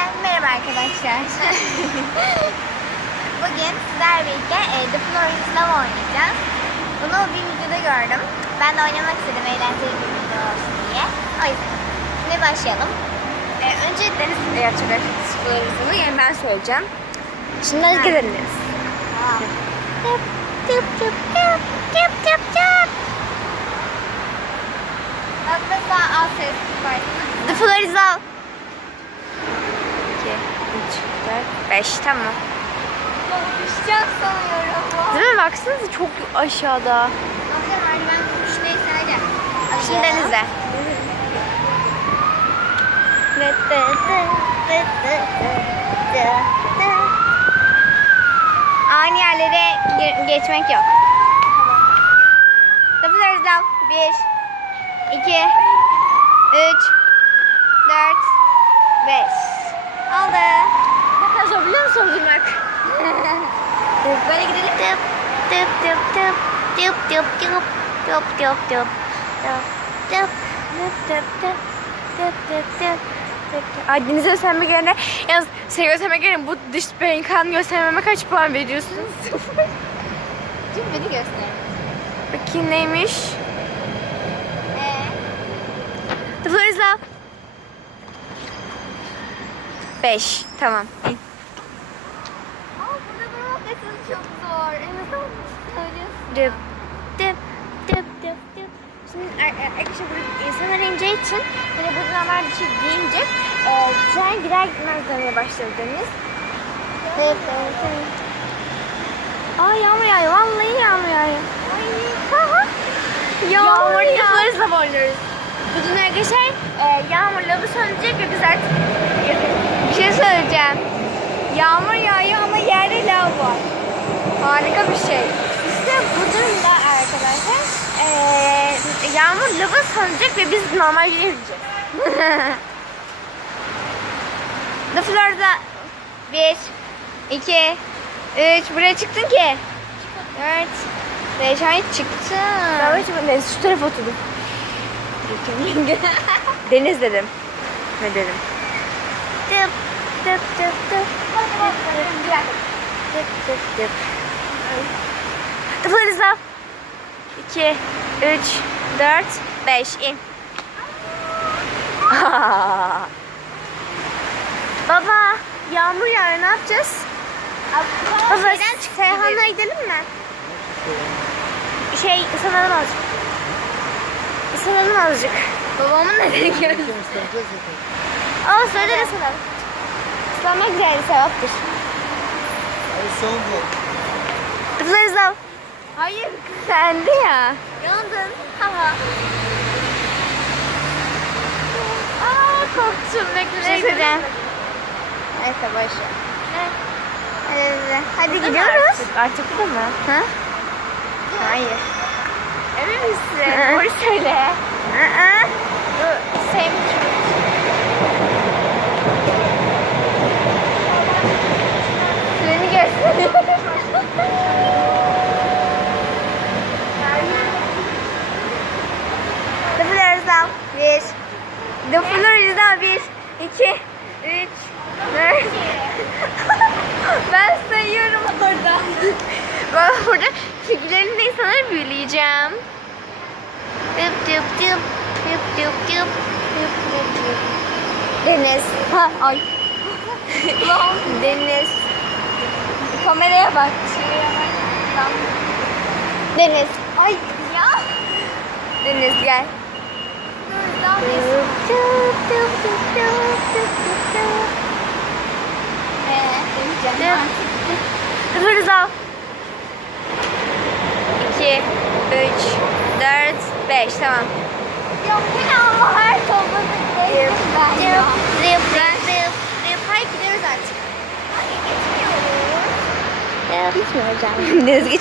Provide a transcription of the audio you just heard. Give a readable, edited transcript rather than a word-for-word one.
Merhaba arkadaşlar. Bugün sizlerle birlikte The Floor is Love oynayacağız. Bunu bir videoda gördüm. Ben de oynamak istedim eğlenceli bir video olsun diye. O yüzden şimdi başlayalım. Önce Deniz yapacak sıfırlarımızı, yani ben söyleyeceğim. Şimdi hareket ediniz. Tıp tıp tıp tıp tıp tıp tıp. Bak mesela az ses var. The floor is out. 2, 3, 4, 5, tamam. Düşeceğim sanıyorum. Değil mi? Baksanıza çok aşağıda. Amca merdiven kuş neyse hadi. Şimdi Deniz'de. Aynı yerlere geçmek yok. The floor is out. 1, 2, 3, 4, 5. Aldı. Yazabiliyor musun durmak? Böyle gidelim. Tıp tıp tıp tıp tıp tıp tıp tıp tıp tıp tıp tıp tıp tıp tıp tıp. Ay Deniz'e göstermek yerine, yalnız seni göstermek yerine bu dış benkan göstermeme kaç puan veriyorsunuz? Şimdi beni göster. Bakayım neymiş? The floor is love. 5, tamam. Aa, burada durmak aslında çok zor. En azından söylüyorsun. Dıp dıp dıp dıp dıp. Şimdi arkadaşlar burada insanlar ineceği için hani bu normal bir şey giyince tren gider gitmez dönmeye başladı Deniz. Aa yağmur yağıyor. Vallahi yağmur yağıyor. Yağmur yağmurla oynuyoruz. Bugün arkadaşlar yağmur lavı sönecek ve biz artık bir şey söyleyeceğim. Yağmur yağıyor ama yerde lav var. Harika bir şey. İşte bu durumda arkadaşlar yağmur lava sönecek ve biz normal yürüyeceğiz. The floor'da 1, 2, 3 buraya çıktın ki. 4, 5 ay çıktı. Ben çıkmadım. Deniz şu tarafa oturdum. Deniz dedim. Ne dedim? Tıp tıp tıp tıp. Tıp tıp tıp. The floor is up. 2, 3, 4, 5 in. Baba yağmur yağıyor, ne yapacağız? Baba Seyhan'a gidelim mi? Isınalım azıcık. Isınalım azıcık. Babamın nedeni görüyoruz. Aa söyle de ısınalım. Islanmak güzel sevaptır. Kızlarız. Hayır. Sende ya. Yandın. Haha. Aa korktum. Bekle. Neyse boş ver. Hadi Burada gidiyoruz. Artık bu da mı? Ha? Hayır. Emin misin? Doğru söyle. Sevmişim. Seni gösteriyorum. The floor is down. 1. The floor is down. 1, 2, 3, 4. Ben sayıyorum orada. Ben burada figürlerinde insanları büyüleyeceğim. Tıp tıp tıp tıp tıp tıp tıp tıp tıp. Deniz. Ha, ay. Deniz. Kameraya bak. Deniz. Ay ya. Deniz gel. Tıp tıp tıp tıp tıp tıp tıp tıp. Hırız al. 2, 3, 4, 5. Tamam. Ya bu ne ama her topladık değilim ben ya. Hayır gidiyoruz artık. Hayır gitmiyoruz. Gitmiyoruz canım. Deniz geçelim.